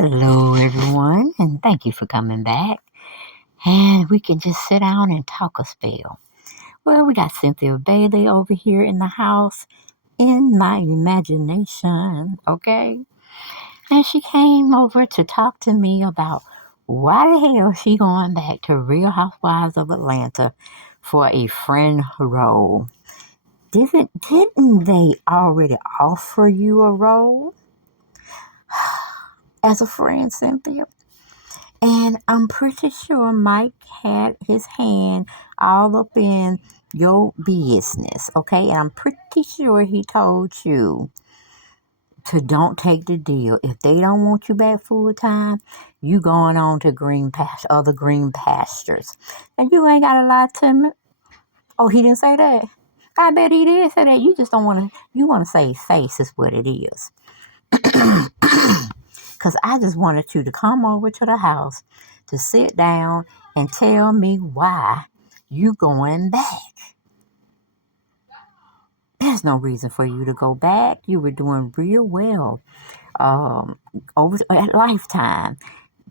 Hello, everyone, and thank you for coming back. And we can just sit down and talk a spell. Well, we got Cynthia Bailey over here in the house in my imagination, okay? And she came over to talk to me about why the hell she going back to Real Housewives of Atlanta for a friend role. Didn't they already offer you a role as a friend, Cynthia? And I'm pretty sure Mike had his hand all up in your business, okay? And I'm pretty sure he told you to don't take the deal. If they don't want you back full time, you going on to other green pastures. And you ain't got to lie to me. Oh, he didn't say that. I bet he did say that. You just don't want to. You want to say face is what it is. Because I just wanted you to come over to the house to sit down and tell me why you going back. There's no reason for you to go back. You were doing real well over at Lifetime,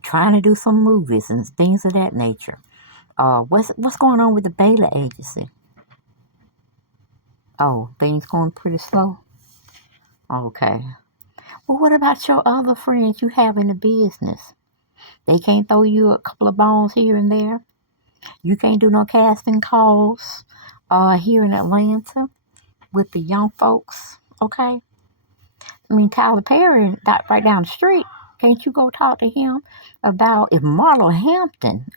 trying to do some movies and things of that nature. What's going on with the Baylor agency? Oh, things going pretty slow? Okay. Well, what about your other friends you have in the business? They can't throw you a couple of bones here and there? You can't do no casting calls here in Atlanta with the young folks, okay? I mean, Tyler Perry, right down the street. Can't you go talk to him about if Marlo Hampton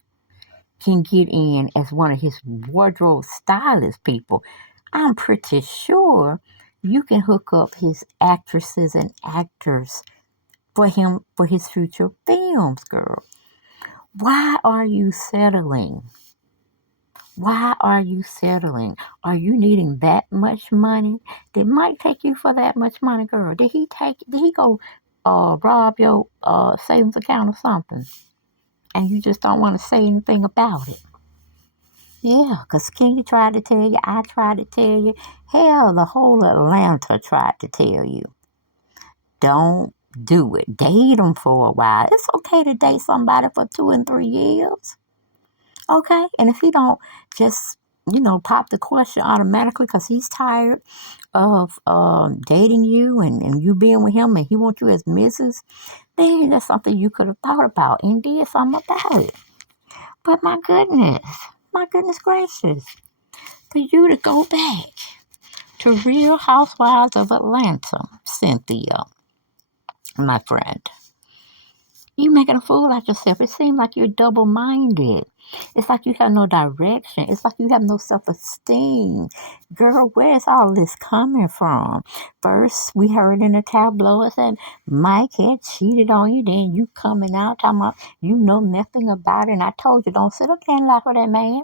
can get in as one of his wardrobe stylist people? I'm pretty sure you can hook up his actresses and actors for him for his future films, girl. Why are you settling? Why are you settling? Are you needing that much money? Did Mike take you for that much money, girl? Did he go rob your savings account or something? And you just don't want to say anything about it. Yeah, because Kenya tried to tell you, I tried to tell you, hell, the whole Atlanta tried to tell you. Don't do it. Date them for a while. It's okay to date somebody for 2 and 3 years. Okay? And if he don't just, pop the question automatically because he's tired of dating you and you being with him and he wants you as Mrs., then that's something you could have thought about and did something about it. But my goodness gracious, for you to go back to Real Housewives of Atlanta, Cynthia, my friend, you making a fool out of yourself. It seems like you're double-minded. It's like you have no direction. It's like you have no self-esteem. Girl, where's all this coming from? First, we heard in the tabloids that Mike had cheated on you. Then you coming out talking about you know nothing about it. And I told you, don't sit up there and lie for that man.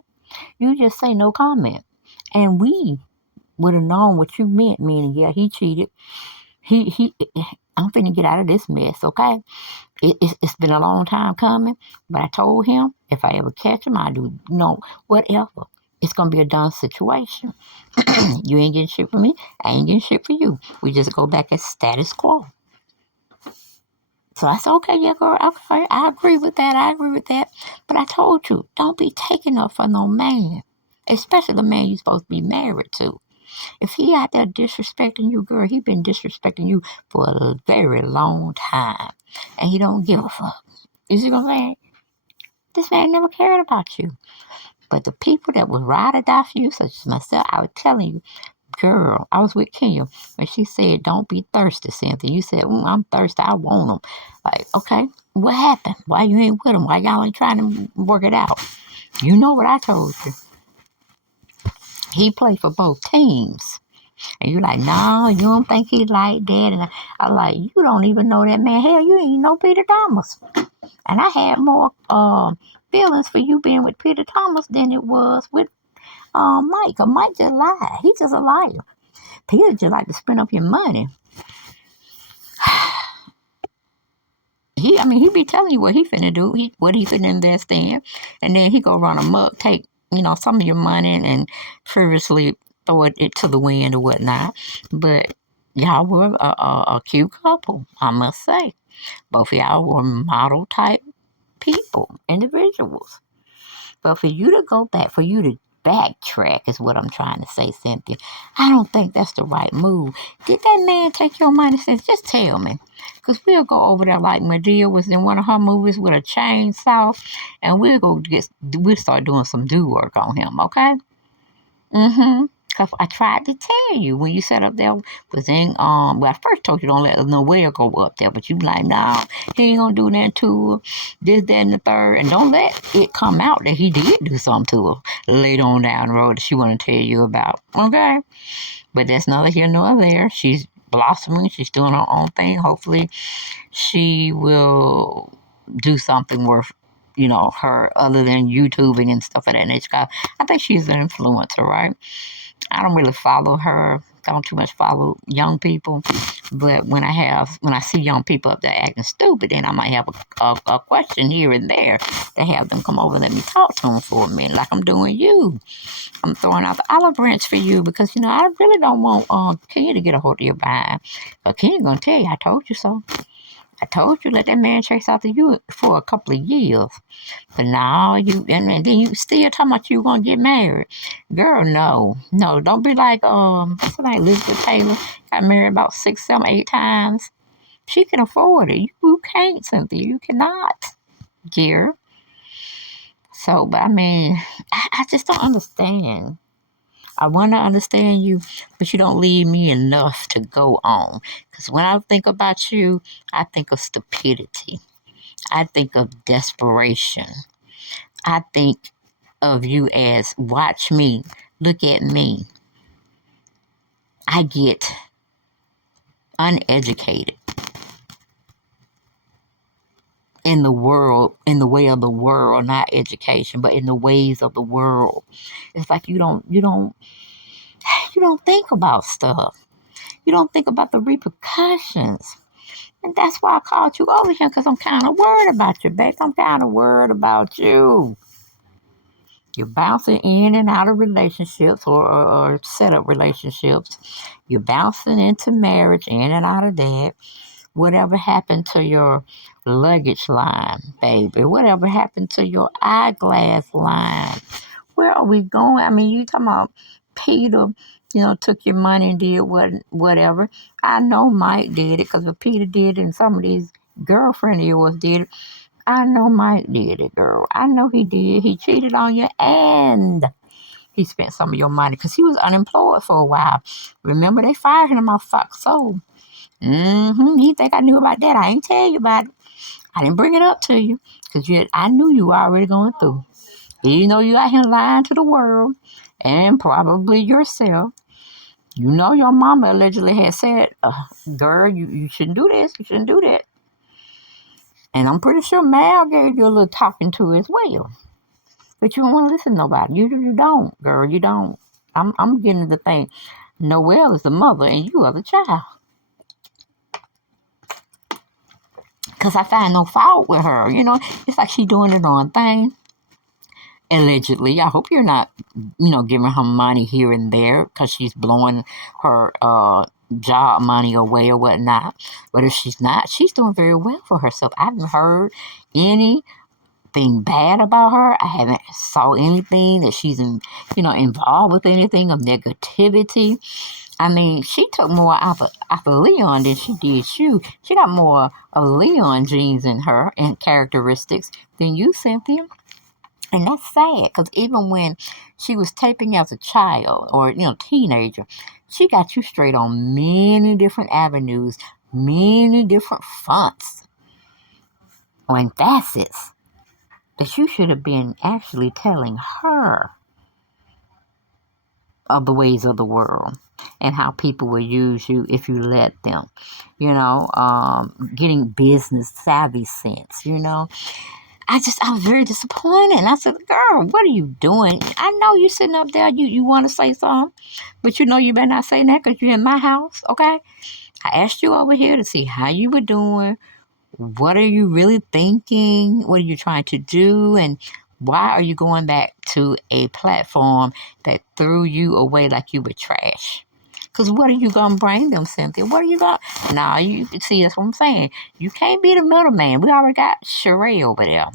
You just say no comment. And we would have known what you meant, meaning, yeah, he cheated. I'm finna get out of this mess, okay? It's been a long time coming, but I told him if I ever catch him, I do, whatever. It's going to be a done situation. You ain't getting shit from me. I ain't getting shit for you. We just go back as status quo. So I said, okay, yeah, girl, okay, I agree with that. But I told you, don't be taking up for no man, especially the man you're supposed to be married to. If he out there disrespecting you, girl, he been disrespecting you for a very long time. And he don't give a fuck. You see what I'm saying? This man never cared about you. But the people that would ride or die for you, such as myself, I was telling you, girl, I was with Kenya when she said, don't be thirsty, Cynthia. You said, I'm thirsty, I want them. Like, okay, what happened? Why you ain't with them? Why y'all ain't trying to work it out? You know what I told you. He played for both teams. And you're like, no, you don't think he like that. And I like, you don't even know that man. Hell, you ain't know Peter Thomas. And I had more feelings for you being with Peter Thomas than it was with Mike. Cause Mike just lied. He's just a liar. Peter just like to spend up your money. He be telling you what he finna do, what he finna invest in. And then he go run amok, take, some of your money and frivolously throw it to the wind or whatnot. But y'all were a cute couple, I must say. Both of y'all were model type people, individuals. But for you to go back, for you to backtrack is what I'm trying to say, Cynthia. I don't think that's the right move. Did that man take your money? Since just tell me. Because we'll go over there like Medea was in one of her movies with a chainsaw, and we'll start doing some do work on him, okay? Mm-hmm. Cause I tried to tell you when you sat up there was in well, I first told you don't let Noel go up there, but you like, nah, he ain't gonna do that to her, this, that, and the third, and don't let it come out that he did do something to her later on down the road that she wanna tell you about. Okay? But that's neither here nor there. She's blossoming, she's doing her own thing. Hopefully she will do something worth her other than YouTubing and stuff of that nature. I think she's an influencer, right? I don't really follow her. Don't too much follow young people, but when I see young people up there acting stupid, then I might have a question here and there to have them come over and let me talk to them for a minute, like I'm doing you. I'm throwing out the olive branch for you because I really don't want Kenya to get a hold of your behind. But Kenya's gonna tell you, I told you so. I told you let that man chase after you for a couple of years. But now and then you still talking about you gonna get married. Girl, no, don't be like what's her name, Elizabeth Taylor, got married about 6, 7, 8 times. She can afford it. You can't, Cynthia. You cannot, dear. So, but I mean, I just don't understand. I want to understand you, but you don't leave me enough to go on. Because when I think about you, I think of stupidity. I think of desperation. I think of you as watch me, look at me. I get uneducated in the world, in the way of the world, not education, but in the ways of the world. It's like you don't think about stuff. You don't think about the repercussions. And that's why I called you over here, because I'm kind of worried about you, babe. I'm kind of worried about you. You're bouncing in and out of relationships or set up relationships. You're bouncing into marriage, in and out of that. Whatever happened to your luggage line, baby? Whatever happened to your eyeglass line? Where are we going? I mean, you talking about Peter, took your money and did whatever. I know Mike did it because if Peter did it and some of these girlfriend of yours did it, I know Mike did it, girl. I know he did. He cheated on you and he spent some of your money because he was unemployed for a while. Remember, they fired him off Fox Soul. You think I knew about that? I ain't tell you about it. I didn't bring it up to you because I knew you were already going through. You know you out here lying to the world and probably yourself. You know your mama allegedly had said, girl, you shouldn't do this. You shouldn't do that. And I'm pretty sure Mal gave you a little talking to as well. But you don't want to listen to nobody. You don't, girl. You don't. I'm getting the thing. Noelle is the mother and you are the child. Because I find no fault with her. It's like she doing the wrong thing. Allegedly. I hope you're not, giving her money here and there because she's blowing her job money away or whatnot. But if she's not, she's doing very well for herself. I haven't heard anything bad about her. I haven't saw anything that she's involved with anything of negativity. I mean, she took more out of Leon than she did you. She got more of Leon genes in her and characteristics than you, Cynthia. And that's sad because even when she was taping as a child or, teenager, she got you straight on many different avenues, many different fronts and facets that you should have been actually telling her of the ways of the world and how people will use you if you let them, getting business savvy sense, I was very disappointed. And I said, girl, what are you doing? I know you sitting up there, you want to say something, but you better not say that because you're in my house, okay? I asked you over here to see how you were doing. What are you really thinking? What are you trying to do? And why are you going back to a platform that threw you away like you were trash? Because what are you going to bring them, Cynthia? What are you going to... Nah, you see, that's what I'm saying. You can't be the middleman. We already got Sheree over there.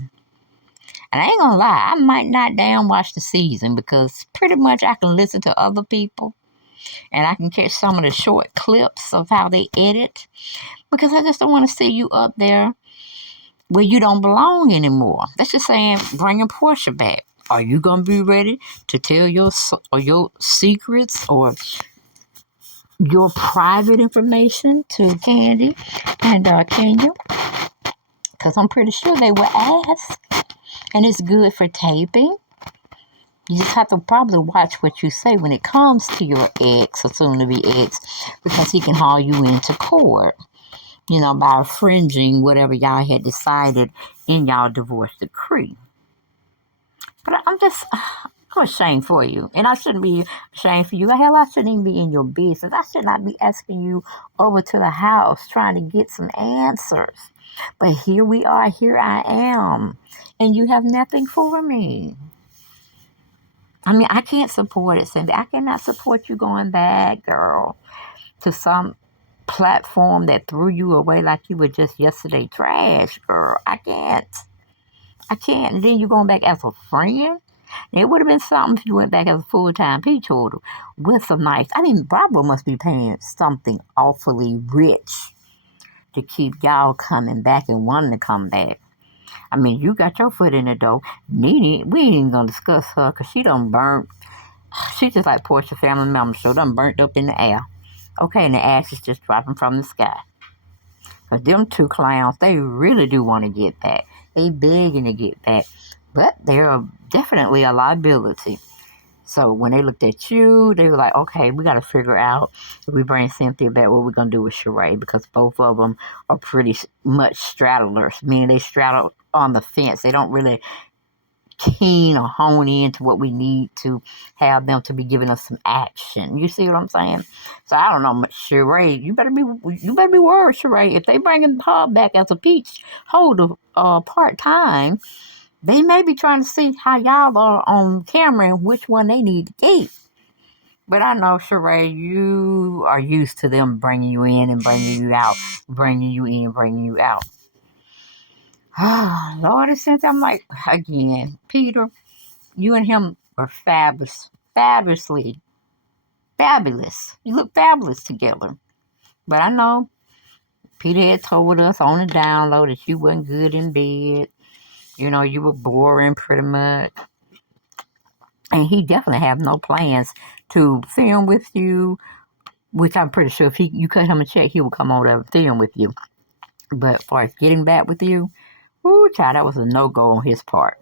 And I ain't going to lie, I might not damn watch the season because pretty much I can listen to other people and I can catch some of the short clips of how they edit because I just don't want to see you up there where you don't belong anymore. That's just saying bringing Portia back. Are you going to be ready to tell your secrets or your private information to Candy and Kenya? Because I'm pretty sure they will ask. And it's good for taping. You just have to probably watch what you say when it comes to your ex or soon to be ex, because he can haul you into court, by infringing whatever y'all had decided in y'all divorce decree. But I'm ashamed for you. And I shouldn't be ashamed for you. Hell, I shouldn't even be in your business. I should not be asking you over to the house trying to get some answers. But here we are. Here I am. And you have nothing for me. I mean, I can't support it, Cindy. I cannot support you going back, girl, to some platform that threw you away like you were just yesterday trash, girl. I can't. And then you're going back as a friend? It would have been something if you went back as a full-time peach holder with some nice... I mean, Bravo must be paying something awfully rich to keep y'all coming back and wanting to come back. I mean, you got your foot in the door. Nene, we ain't even going to discuss her because she done burnt. She's just like Portia family member, so done burnt up in the air. Okay, and the ashes just dropping from the sky. Because them two clowns, they really do want to get back. They begging to get back. But they're definitely a liability. So when they looked at you, they were like, okay, we got to figure out if we bring Cynthia back, what we're going to do with Sheree, because both of them are pretty much straddlers, meaning they straddle on the fence. They don't really keen or hone in to what we need to have them to be giving us some action. You see what I'm saying? So I don't know, Sheree, you better be worried, Sheree. If they bringing her back as a peach holder part-time, they may be trying to see how y'all are on camera and which one they need to keep. But I know, Sheree, you are used to them bringing you in and bringing you out, bringing you in, bringing you out. Lord, since I'm like, again, Peter, you and him are fabulous. You look fabulous together. But I know Peter had told us on the download that you wasn't good in bed. You were boring pretty much. And he definitely have no plans to film with you, which I'm pretty sure if you cut him a check, he would come over and film with you. But as far as getting back with you, child, that was a no-go on his part.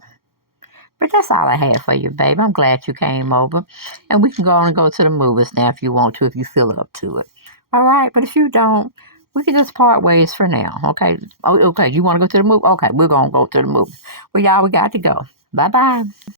But that's all I had for you, baby. I'm glad you came over. And we can go on and go to the movies now if you want to, if you feel up to it. All right? But if you don't, we can just part ways for now, okay? Oh, okay, you want to go to the movie? Okay, we're going to go to the movie. Well, y'all, we got to go. Bye-bye.